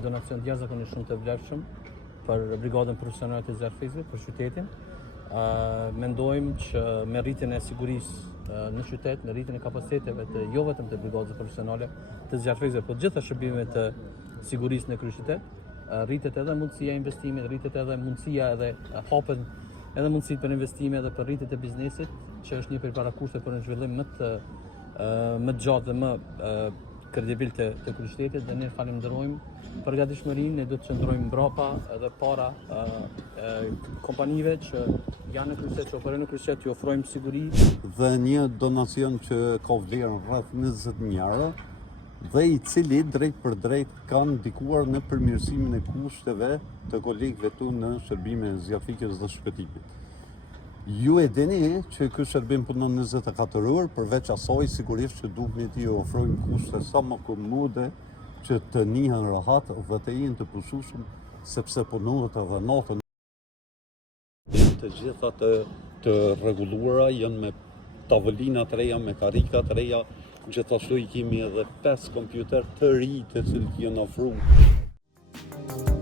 një donacion jashtëzakonisht shumë të vlefshëm për brigadën profesionale të Zjarrfezit, për qytetin. Mendojmë që me rritjen e sigurisë në qytet, me rritjen e kapaciteteve të jo vetëm të brigadës profesionale të Zjarrfezit, por gjitha shërbimet të sigurisë në kryeqytet, rritet edhe mundësia e investimit, rritet edhe mundësia edhe hapen edhe mundësitë për investime edhe për rritjet e biznesit, që është një prej parakushteve për një zhvillim më të gjatë dhe më kredibil të kryeqytetit, dhe ne falenderojmë përgatishmërinë, ne do të qëndrojmë mbrapa edhe para kompanive që janë në kryeqytet, që operojnë në kryeqytet, ju ofrojmë siguri. Dhe një donacion që ka vlerën rreth 20.000 euro dhe i cili drejt për drejt kanë ndikuar në përmirësimin e kushteve të kolegëve tu në shërbimin e zjarfikës dhe shpëtimit. Ju e dini që ky shërbim punon 24 orë, përveç asaj sigurisht që duhet t'i ofrojmë kushte sa më komude që të njihen rahat dhe të jenë të pushueshëm, sepse punohet edhe natën. Të gjitha të rregulluara janë me tavolina të reja, me karika të reja, gjithashtu i kemi edhe 5 kompjuter të ri të cilët janë ofruar.